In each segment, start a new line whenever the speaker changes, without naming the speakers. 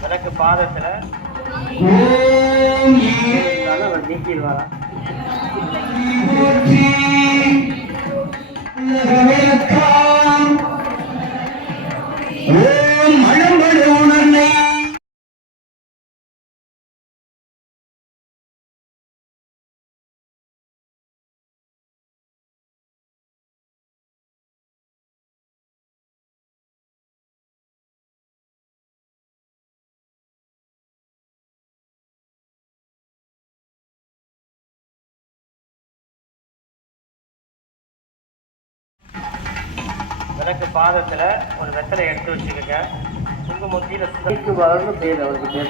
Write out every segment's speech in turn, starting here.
விளக்கு பாதத்துல அவர் நீக்கிடுவாரா? விளக்கு பாதத்துல ஒரு வெத்தலை எடுத்து வச்சுக்கோங்க. குங்குமத்தில நீக்குவார்னு பேர் அவருக்கு பேர்.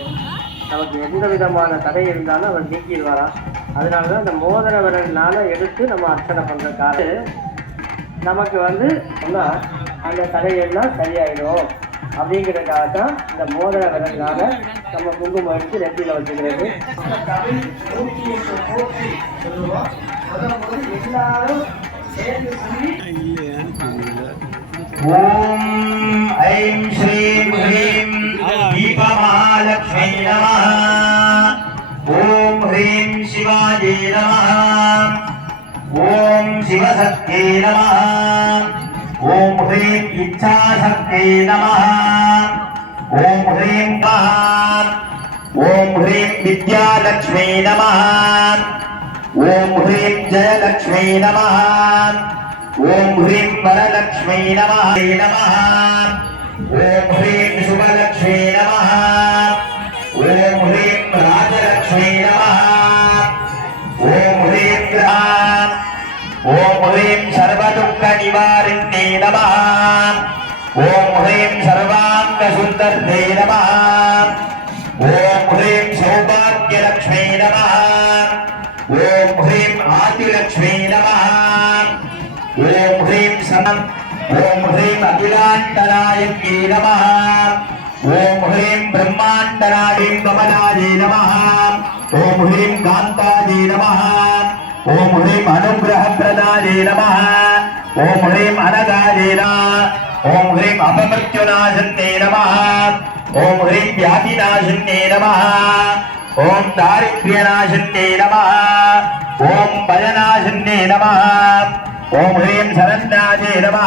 நமக்கு எந்த விதமான தடை இருந்தாலும் அவர் நீக்கிடுவாரா? அதனால தான் அந்த மோதிர விரல்னால எடுத்து நம்ம அர்ச்சனை பண்ற காரணம் நமக்கு வந்து சொன்னா அந்த தடையெல்லாம் சரியாயிடும். அப்படிங்கிறதுக்காக தான் இந்த மோதிர விரல்னால நம்ம குங்குமம் எடுத்து நெத்தியில வச்சுக்கிறது. எல்லாரும் சேர்ந்து ఓం
ఐం శ్రీం హ్రీం దీప మహాలక్ష్మి నమ ఓం హ్రీం శివాజే నమ ఓం శివశక్తే నమ ఓం హ్రీం ఇచ్చాశక్తే నమ ఓం హ్రీం ఓం హ్రీం విద్యాలక్ష్మీ నమ ఓం హ్రీం జయలక్ష్మీ నమ ॐ ह्रीं परलक्ष्मी नमः। नमः ॐ ह्रीं शुभलक्ष्मी नमः। ओम ह्रीं राजलक्ष्मी नमः। ॐ ह्रीं ओम ह्रीं सर्वदुःखनिवारिण्ये नमः। ॐ ह्रीं सर्वाङ्गसुन्दर्ये नमः। ॐ ह्रीं सौभाग्यलक्ष्मी नमः। ओम ह्रीं आदिलक्ष्मी नमः। ओम ह्रीं अखिलांतराय नम। ओम ह्रीं ब्रह्मांतराय कमलाय नम। ओम ह्रीं कांताय नम। ओम ह्रीं अनुग्रह नम। ओम ह्रीं ओम ह्रीं नम। ओम ह्रीं नम। ओम दारिद्र्यनाशन्ते नम ओम नम। ఓం హ్రీం సరందాజే నమ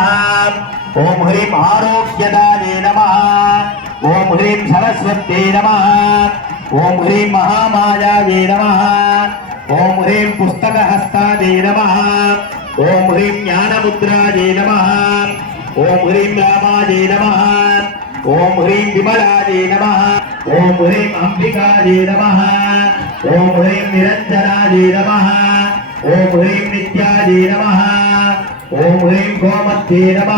ఓం హ్రీం ఆరోగ్యదాజే నమ ఓం హ్రీం సరస్వతే నమ ఓం హ్రీం మహామాయాజే నమ ఓం హ్రీం పుస్తకహస్తాజే నమ ఓం హ్రీం జ్ఞానముద్రాజే నమ ఓం హ్రీం రామాజే నమ ఓం హ్రీం విమలాజే నమ ఓం హ్రీం అంబికాజే నమ ఓం హ్రీం నిరంజనాజే నమ ఓం హ్రీం నిత్యాజే నమ ஓம் ஹ்ரீம் கோமத்தே நம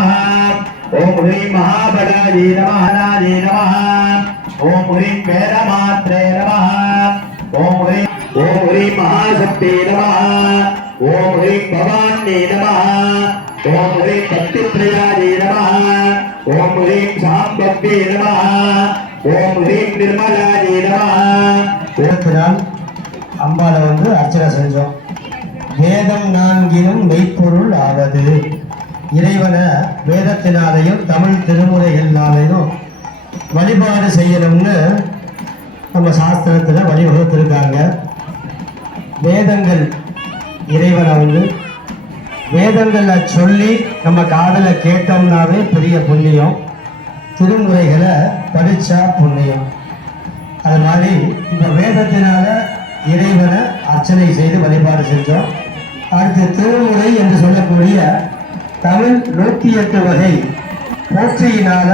ஓம் ஹ்ரீம் மகாபலாஜே நமः ராஜே நமः ஓம் ஹ்ரீம் வேதமாத்ரே நம ஓம் ஹ்ரீம் ஓம் ஹ்ரீம் மகாசக்தே நம ஓம் ஹ்ரீம் பவானே நம ஓம் ஹ்ரீம் பக்திப்ரியாஜே நம ஓம் ஹ்ரீம் சாம்பவ்யே நம ஓம் ஹ்ரீம் நிர்மலாஜே நம
நாள் அம்பாளை வந்து அர்ச்சனை செஞ்சோம். வேதம் நான்கிலும் மெய்ப்பொருள் ஆவது. இறைவனை வேதத்தினாலையும் தமிழ் திருமுறைகளினாலையும் வழிபாடு செய்யணும்னு நம்ம சாஸ்திரத்தில் வழிவகுத்திருக்காங்க. வேதங்கள் இறைவனை வந்து வேதங்களை சொல்லி நம்ம காதல கேட்டோம்னாவே பெரிய புண்ணியம். திருமுறைகளை படித்தா புண்ணியம். அது மாதிரி இந்த வேதத்தினால இறைவனை அர்ச்சனை செய்து வழிபாடு செஞ்சோம். அடுத்து திருமுறை என்று சொல்லக்கூடிய தமிழ் நூற்றி எட்டு வகை போற்றியினால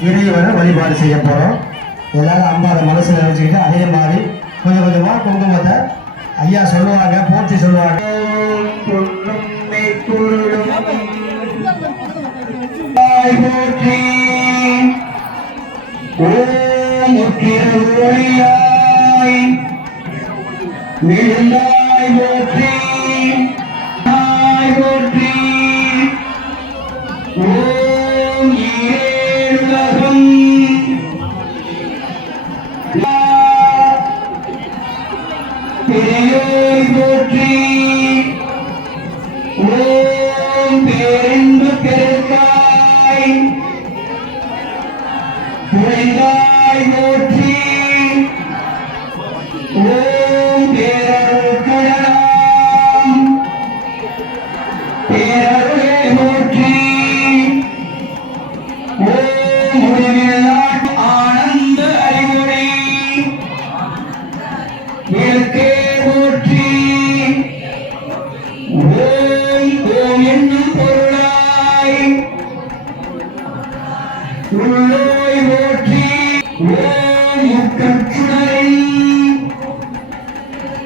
இறைவனை வழிபாடு செய்ய போகிறோம் எல்லாரும் அம்பாவை மனசில் நினைச்சுக்கிட்டு அதே மாதிரி கொஞ்சம் கொஞ்சமாக குங்குமத்தை ஐயா சொல்லுவாங்க போற்றி சொல்லுவாங்க.
போற்றி. ஓம் ஒளியாய். போற்றி. தாய்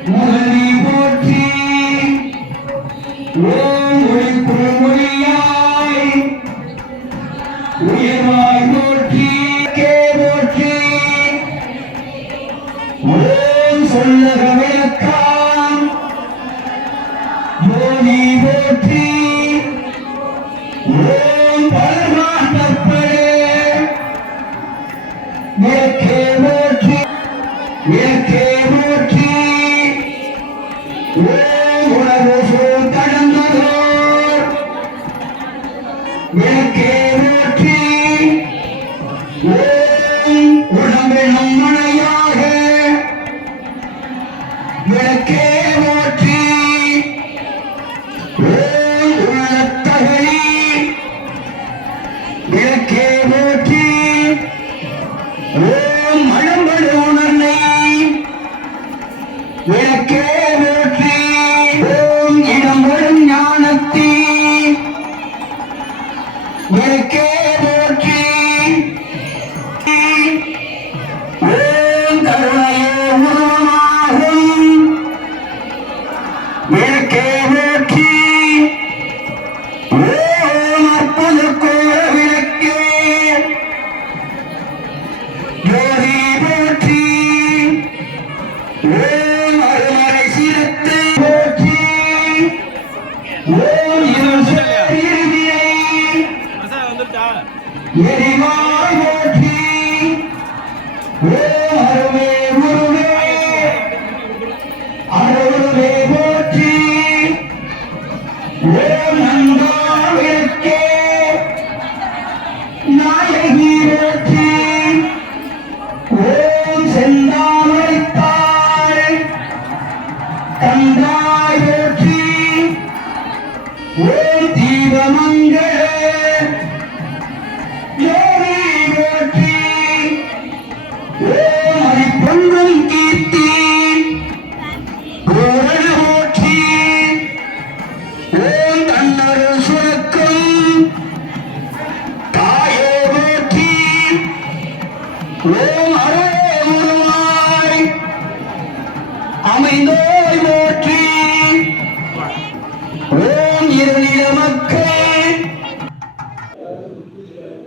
Murli Murli Murli Murli Murli ঘোড়া বসে del que Yeah,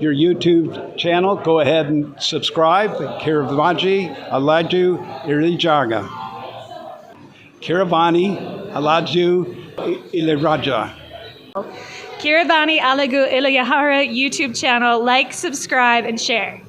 Your YouTube channel, go ahead and subscribe. Kiravaji Alaju Irijaga. Kiravani Alaju Iliraja.
Kiravani Alagu Ilayahara YouTube channel. Like, subscribe, and share.